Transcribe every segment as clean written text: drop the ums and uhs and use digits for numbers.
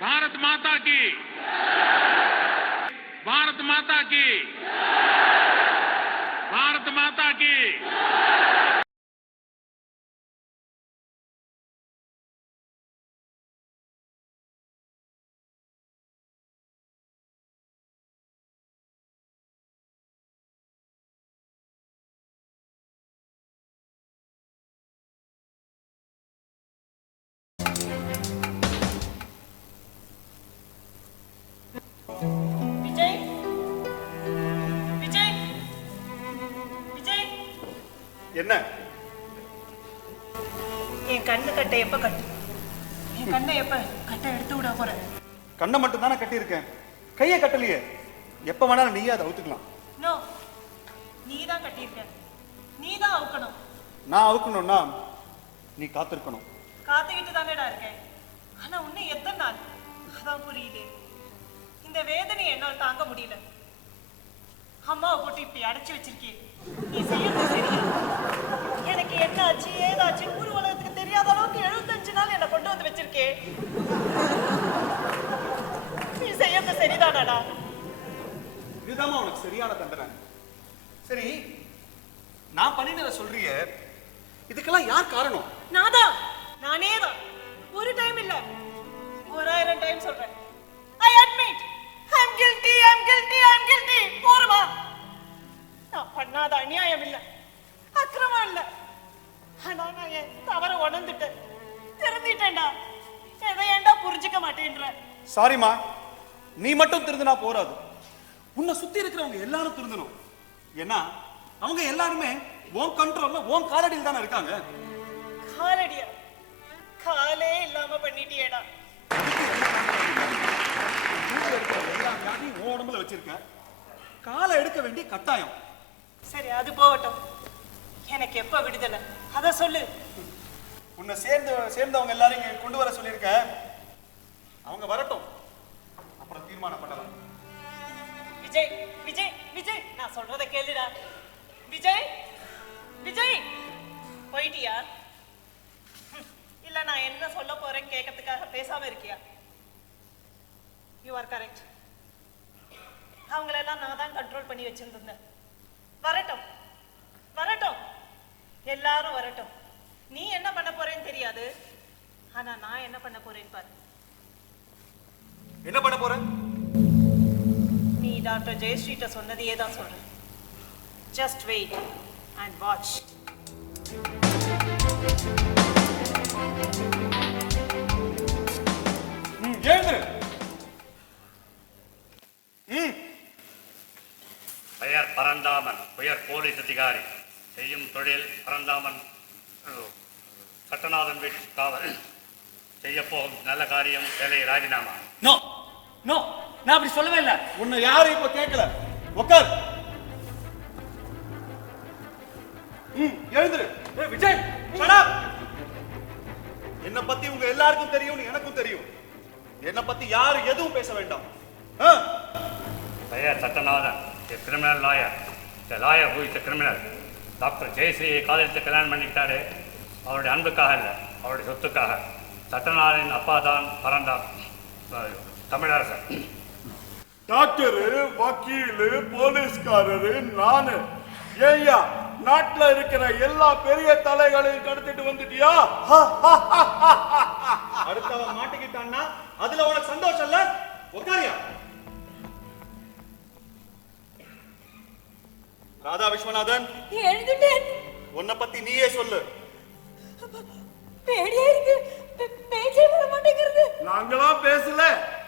भारत माता की, भारत माता की, भारत माता की। விஜய் விஜய் விஜய் என்ன? என் கண்ணு கட்டை எப்ப கட்டு? என் கண்ணை எப்ப கட்டை எடுத்து விட போற? கண்ணை மட்டும் தானே கட்டியிருக்கேன், கையை கட்டலையே. எப்ப வேணாலும் நீயே அதை அவுத்துக்கலாம். நோ, நீ தான் கட்டியிருக்க, நீ தான் அவுக்கணும். நான் அவுக்கணும்னா நீ காத்திருக்கணும். காத்துக்கிட்டு தானேடா இருக்கேன். ஆனா உன்னை எத்தனை நாள்? அதான் புரியுது. இந்த வேதனை என்னால் தாங்க முடியல. அம்மாவை போட்டு இப்படி அடைச்சு வச்சிருக்கே, நீ செய்யறது சரியா? எனக்கு என்ன ஆச்சு ஏதாச்சு ஊர் உலகத்துக்கு தெரியாத அளவுக்கு 75 நாள் என்னை கொண்டு வந்து வச்சிருக்கே. நீ செய்யறது சரிதானாடா? இதுதான் உனக்கு சரியான தண்டனை. சரி, நான் பண்ணினத சொல்றிய, இதுக்கெல்லாம் யார் காரணம்? நானே தான். ஒரு டைம் இல்ல, 1000 டைம் சொல்றேன். I admit, I'm guilty, I'm guilty, I'm guilty. போறமா? நான் பண்ணாத அநியாயம் இல்ல, அக்கிரமம் இல்ல. ஆனா நான் என் தவற உணர்ந்துட்டேன், திருந்திட்டேன்டா. எதை ஏன்டா புரிஞ்சுக்க மாட்டேன்ற? சாரிமா, நீ மட்டும் திருந்தினா போறாது, உன்னை சுத்தி இருக்கிறவங்க எல்லாரும் திருந்தணும். ஏன்னா அவங்க எல்லாருமே உன் கண்ட்ரோல்ல உன் காலடியில் தானே இருக்காங்க. காலடியா? காலே இல்லாம பண்ணிட்டியேடா. உடம்புல வச்சிருக்க, காலை எடுக்க வேண்டிய கட்டாயம். சரி, அது போகட்டும். எனக்கு எப்ப விடுதலை அத சொல்லு. உன்னை சேர்ந்தவங்க எல்லாரும் இங்க கொண்டு வர சொல்லியிருக்க, அவங்க வரட்டும், அப்புறம் தீர்மானம் பண்ணலாம். விஜய் விஜய் விஜய், நான் சொல்றத கேளுடா. விஜய் விஜய், போயிட்டியா? இல்ல நான் என்ன சொல்ல போறேன்னு கேட்கறதுக்காக பேசாம இருக்கியா? You are correct. அவங்களெல்லாம் நான் தான் கண்ட்ரோல் பண்ணி வச்சிருந்தேன். வரட்டும் வரட்டும், எல்லாரும் வரட்டும். நீ என்ன பண்ண போறேன்னு தெரியாது, ஆனா நான் என்ன பண்ண போறேன்னு பாரு. என்ன பண்ண போற? நீ டாக்டர் ஜெயஸ்ரீட்ட சொன்னதையே தான் சொல்றேன். Just wait and watch. பெயர் பரந்தாமன், உயர் போலீஸ் அதிகாரி. செய்யும் தொழில் பரந்தாமன் சட்டநாதன் வீட்டு காவல். செய்யப்போகும் நல்ல காரியம், வேலை ராஜினாமா. நோ நோ, நான் அப்படி சொல்லவே இல்லை. உன்னை யாரும் இப்ப கேட்கல. உட்கார். எழுந்துரு. Vijay, shut up. என்ன பத்தி உங்க எல்லாருக்கும் தெரியும், எனக்கும் தெரியும். என்ன பத்தி யாரும் எதுவும் பேச வேண்டாம். பெயர் Sattanathan, a criminal lawyer. The lawyer who is a criminal. Doctor ஜெயஸ்ரீயை காதலித்து கல்யாணம் பண்ணிக்கிட்டாரு. அவருடைய அன்புக்காக இல்லை, அவருடைய சொத்துக்காக. சட்டநாதனின் அப்பா தான் பரந்தாம் தமிழரசன். டாக்டரு, வக்கீலு, போலீஸ்காரரு, நானு. ஏய்யா, நாட்டுல இருக்கிற எல்லா பெரிய தலைகளையும் கடத்திட்டு வந்துட்டியா? அடுத்தவன் மாட்டிக்கிட்டான்னா அதுல உனக்கு சந்தோஷம் இல்ல? உட்காரியா. ராதா விஸ்வநாதன், எழுந்துட்டேன். உன்னை பத்தி நீயே சொல்லு. பேடியா இருக்கு, பேச்சே வர மாட்டேங்கிறது. நாங்களா பேசல,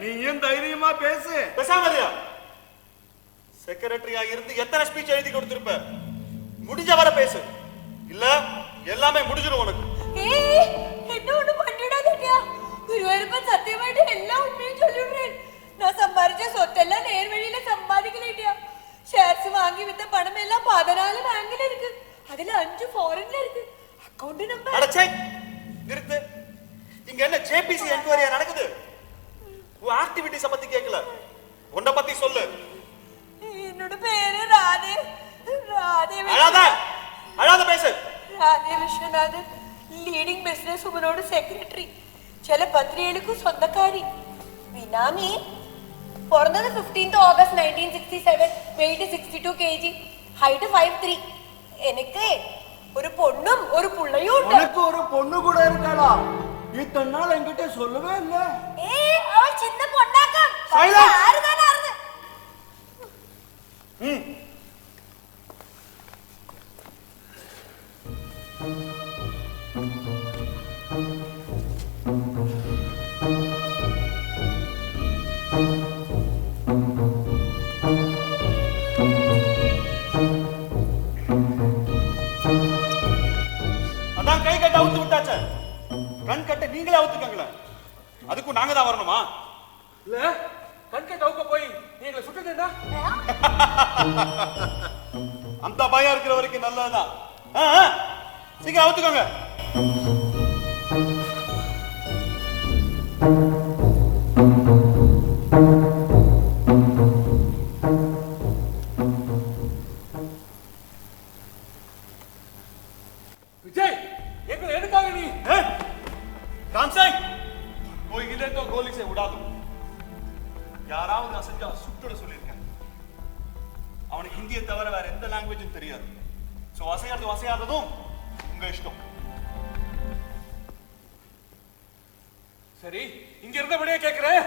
நீயும் தைரியமா பேசு. பேசாமதியா. செக்ரட்டரியா இருந்து எத்தனை ஸ்பீச் எழுதி கொடுத்திருப்ப? முடிஞ்ச வர பேசு, இல்ல எல்லாமே முடிஞ்சிடும் உனக்கு. ஏய், என்ன ஒண்ணு பண்ணிடாதீங்க. குருவாயூரப்ப சத்தியமாയിട്ട് எல்லாம் உண்மையும் சொல்லிடுறேன். நான் சம்பாதிச்ச சொத்தெல்லாம் நேர் வழியில சம்பாதிக்கலையா. ஷேர்ஸ் வாங்கி வித்த பணம் எல்லாம் 14 பேங்க்ல இருக்கு, அதுல 5 ஃபாரின்ல இருக்கு. அக்கவுண்ட் நம்பர் அடச்சே, நிறுத்து. இங்க என்ன ஜேபிசி என்கொயரியா நடக்குது? உன் ஆக்டிவிட்டிஸ் பத்தி கேட்கல, உன்னை பத்தி சொல்லு. என்னோட பேரு ராதே. ராதே அழாத பேசு. ராதே விஸ்வநாதன், லீடிங் பிசினஸ் உமனோட செக்ரட்டரி. ചില പത്രികകൾക്കും സ്വന്തക്കാരി. നാമി பிறந்தது 15th August 1967, weight 62 kg, height 5'3". எனக்கு ஒரு பொண்ணும் ஒரு புள்ளையும் உண்டு. உனக்கு ஒரு பொண்ணு கூட இருக்காளா? இத்தனை நாள் என்கிட்ட சொல்லவே இல்ல. அவள் சின்ன பொண்ணாக்கம். Silence. ஆறுதானே. அதான் கை கட்ட அவுத்து விட்டாச்ச, கண் கட்ட நீங்களே அவுத்துக்கங்களேன். அதுக்கும் நாங்க தான் வரணுமா? இல்ல கண்கட்ட அவுக்க போய் நீங்களை சுட்டுதேண்டா. அந்த பயம் இருக்கிற வரைக்கும் நல்லதுதான். சீக்கிரம் அவுத்துக்கோங்க. விஜய், எங்களை எதுக்காக நீ? கான்செப்ட் कोई हिले तो गोली से उड़ा दूं. யாராவது அசஞ்சா சுட்டுட சொல்லிருக்கேன். அவனுக்கு ஹிந்தியை தவிர வேற எந்த லாங்குவேஜும் தெரியாது. சோ அசையாததும் உங்க இஷ்டம். சரி, இங்க இருந்தபடியே கேக்குறேன்,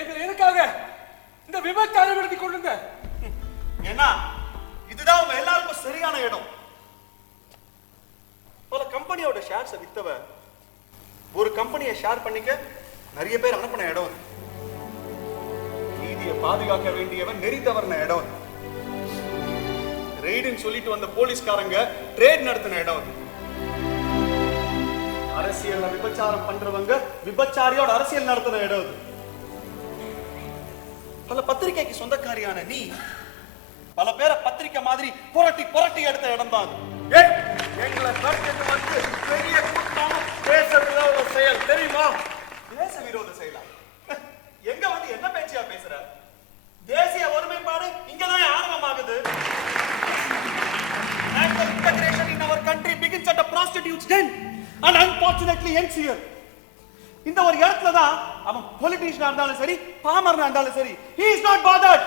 எங்களை எதுக்காக இந்த விபத்தை அனுமதி கொள்ளுங்க? ஏன்னா இதுதான் உங்க எல்லாருக்கும் சரியான இடம். பல கம்பெனியோட ஷேர்ஸை வித்தவ ஒரு கம்பெனியை ஷேர் பண்ணிக்க நிறைய பேர் அனுப்பின இடம். நீதியை பாதுகாக்க வேண்டியவன் நெறி தவறின இடம். ரெய்டுன்னு சொல்லிட்டு வந்த போலீஸ்காரங்க ட்ரேட் நடத்தின இடம். அரசியல்ல விபச்சாரம் பண்றவங்க விபச்சாரியோட அரசியல் நடத்தின இடம். பல பத்திரிகைக்கு சொந்தக்காரியான நீ பல பேரை பத்திரிக்கை மாதிரி புரட்டி எடுத்த இடம் தான். எங்களை கற்கிறது வந்து பெரிய கூட்டான தேச விரோத செயல் தெரியுமா? தேச விரோத செயலா? எங்க வந்து என்ன பேச்சியா பேசுற? தேசிய ஒருமைப்பாடு இங்கதான் ஆரம்பமாகுது. National integration in our country begins at a prostitute's den and unfortunately ends here. இந்த ஒரு இடத்துல தான் அவன் பொலிட்டிஷியனா இருந்தாலும் சரி, பாமரனா இருந்தாலும் சரி, he is not bothered.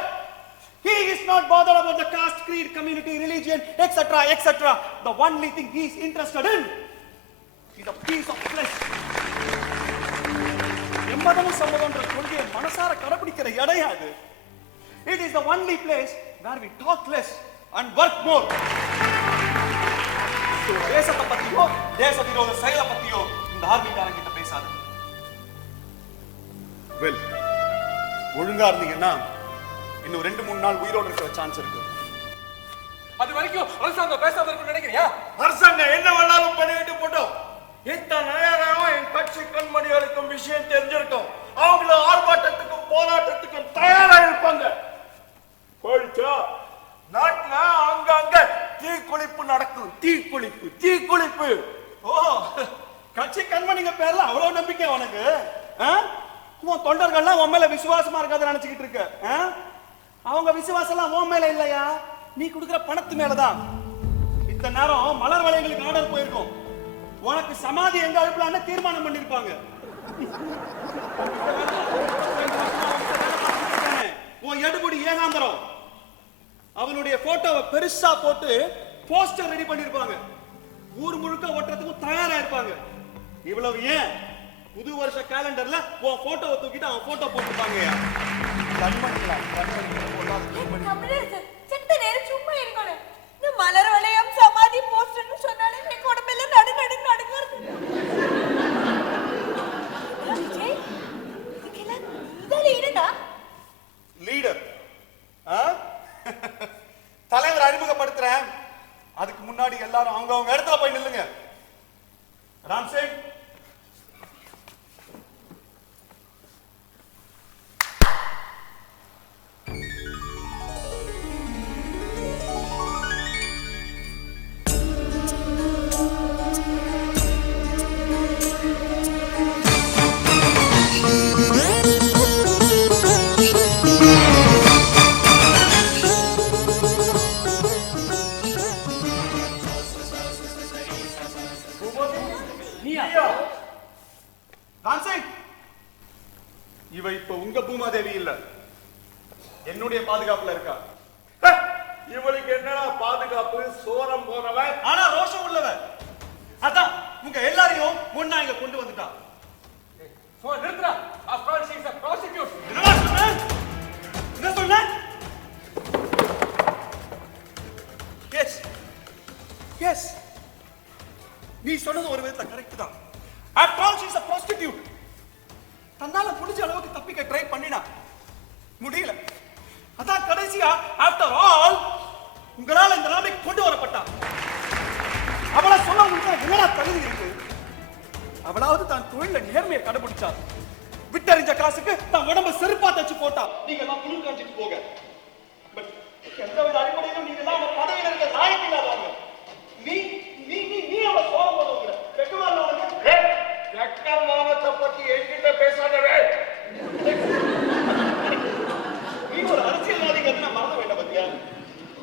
He is not bothered about the caste, creed, community, religion, etc. The only thing he is interested in is a piece of flesh. எம்மதமும் சம்மதம்ன்ற கொள்கையை மனசார கடைபிடிக்கிற இடையாது. It is the only place where we talk less and work more. தேசத்தை பத்தியோ தேச விரோத செயலை பத்தியோ இந்த ஆர்மிக்காரங்க கிட்ட பேசாது. வெல், ஒழுங்கா இருந்தீங்கன்னா இன்னும் 2-3 நாள் உயிரோடு இருக்கிற சான்ஸ் இருக்கு. அது வரைக்கும் அரசாங்கம் பேசாம இருக்கும்னு நினைக்கிறியா? அரசாங்கம் என்ன வேணாலும் பண்ணிட்டு போட்டோம். இத்தனை நேரம் என் கட்சி கண்மணிகளுக்கும் விஷயம் தெரிஞ்சிருக்கும். அவங்கள ஆர்ப்பாட்டத்துக்கும் போராட்டத்துக்கும் தயாரா இருப்பாங்க. போயிடுச்சா? நாட்டுல அங்கங்க தீக்குளிப்பு நடக்கும். தீக்குளிப்பு. ஓ, கட்சி கண்மணிங்க பேர்ல அவ்வளவு நம்பிக்கை உனக்கு? உன் தொண்டர்கள்லாம் உன் மேல விசுவாசமா இருக்காது நினைச்சுக்கிட்டு இருக்க. அவங்க விசுவாசம் எல்லாம் உன் மேல இல்லையா, நீ கொடுக்கிற பணத்து மேலதான். இத்தனை நேரம் மலர் வளையங்களுக்கு ஆர்டர் போயிருக்கும். உனக்கு சமாதி எங்க அனுப்பலான்னு தீர்மானம் பண்ணிருப்பாங்க. உன் எடுபடி ஏகாந்தரம் அவனுடைய போட்டோவை பெருசா போட்டு போஸ்டர் ரெடி பண்ணிருப்பாங்க. ஊர் முழுக்க ஓட்டுறதுக்கும் தயாரா இருப்பாங்க. இவ்வளவு ஏன், புது வருஷ கேலண்டர்ல உன் போட்டோவை தூக்கிட்டு அவன் போட்டோ போட்டுப்பாங்க. செத்த நேரம் சும்மா இருக்கணும். இந்த மலர் வளையம் சமாதி போஸ்டர்னு சொன்னாலே எனக்கு உடம்பெல்லாம் நடுங்குறது. விஜய், இதுக்கெல்லாம் நீதான் லீடரா? லீடர் தலைவர் அறிமுகப்படுத்துறேன். அதுக்கு முன்னாடி எல்லாரும் அவங்க இடத்துல போய் நில்லுங்க. ராம்சேன், இப்ப உங்க பூமாதேவி இல்ல, என்னுடைய பாதுகாப்புல இருக்கா. இவளுக்கு என்னடா பாதுகாப்பு? சோரம் போனவன், ஆனா ரோஷம் உள்ளவன். அதான் உங்க எல்லாரையும் ஒண்ணா இங்க கொண்டு வந்துட்டான். Phone நிறுத்துறா. After all, she is a prostitute. என்னடா சொன்ன? என்ன சொன்ன? எஸ் எஸ், நீ சொன்னது ஒரு விதத்துல கரெக்ட் தான். After all, she is a prostitute. தன்னால முடிஞ்ச அளவுக்கு தப்பிக்க ட்ரை பண்ணினா முடியல. அதான் கடைசியா ஆஃப்டர் ஆல் உங்களால இந்த நிலைமைக்கு கொண்டு வரப்பட்டா. அவளை சொல்ல உங்களுக்கு என்னடா தகுதி இருக்கு? அவளாவது தான் தொழில நேர்மையை கடைபிடிச்சா. விட்டறிஞ்ச காசுக்கு தான் உடம்பு செருப்பா தச்சு போட்டா. நீங்க எல்லாம் குளிர் காஞ்சிட்டு போக. பட் எந்த வித அடிப்படையிலும் நீங்க எல்லாம் அந்த பதவியில இருக்க லாயக்கு இல்லாதவங்க. நீ நீ நீ நீ அவளை சோரம் போடுவங்க. வெக்கமா இல்ல உனக்கு? வெக்கமானத்தை பத்தி என்கிட்ட பேசாதவே. நீ ஒரு அரசியல்வாதிக்கு நான் மறந்து வேண்டாம் பத்தியா?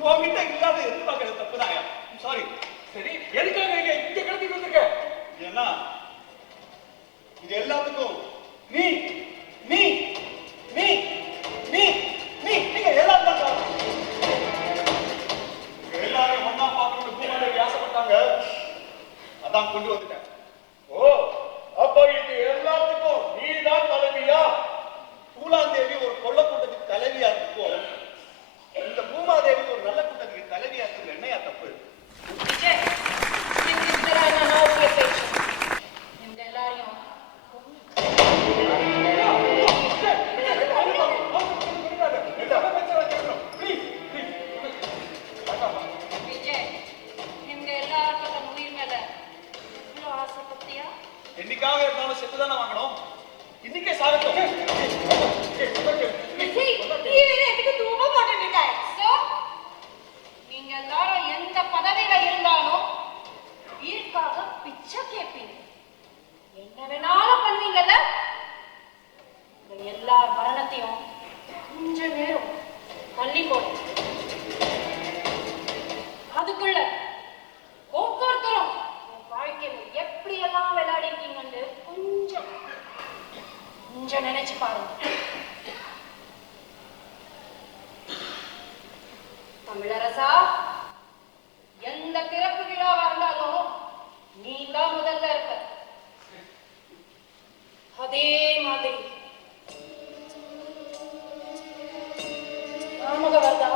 உங்ககிட்ட இல்லாத எதிர்பார்க்கறது தப்புதான். சாரி. சரி, எதுக்காக இங்க கிளம்பிட்டு வந்திருக்க? ஏன்னா இது எல்லாத்துக்கும் நீ நீ நீ நீ நீ நீங்க எல்லாரும் தான் காரணம். எல்லாரையும் ஒண்ணா பார்க்கணும்னு பூமாதேவி ஆசைப்பட்டாங்க. அதான் கொண்டு வந்துட்டேன். ஓ, அப்ப இது எல்லாத்துக்கும் நீதான் தலைவியா? பூலாந்தேவி ஒரு கொள்ள கூட்டத்துக்கு தலைவியா இருக்கும். இந்த பூமாதேவி ஒரு நல்ல கூட்டத்துக்கு தலைவியா இருக்கிறது என்னையா தப்பு? விஜய், எங்கிட்ட நோக்கிய பேச்சு இந்த எல்லாரையும் விஜய், எங்க எல்லாருக்கும் தன் உயிர் மேல எவ்வளவு ஆசைப்பட்டியா? என்னைக்காக இருந்தாலும் செத்துதானே வாங்கணும். இன்னைக்கே சாகட்டும். விஜய், நீ வேற எதுக்கு தூங்க மாட்டேன்னுட்ட? சோ நீங்க எல்லாரும் எந்த பதவியில இருந்தாலும் உயிருக்காக பிச்சை கேட்பீங்க. என்ன வேணாலும் பண்ணுவீங்கல்ல? உங்க எல்லா மரணத்தையும் கொஞ்ச நேரம் தள்ளி போடும். அதுக்குள்ள ஒவ்வொருத்தரும் உங்க வாழ்க்கையில எப்படி எல்லாம் விளையாடி இருக்கீங்கன்னு கொஞ்சம் கொஞ்சம் நினைச்சு பாருங்க. தமிழரசா, எந்த பிறப்பு விழாவா இருந்தாலும் நீ தான் முதல்ல இருக்க. அதே மாதிரி ஆமுகவர்தா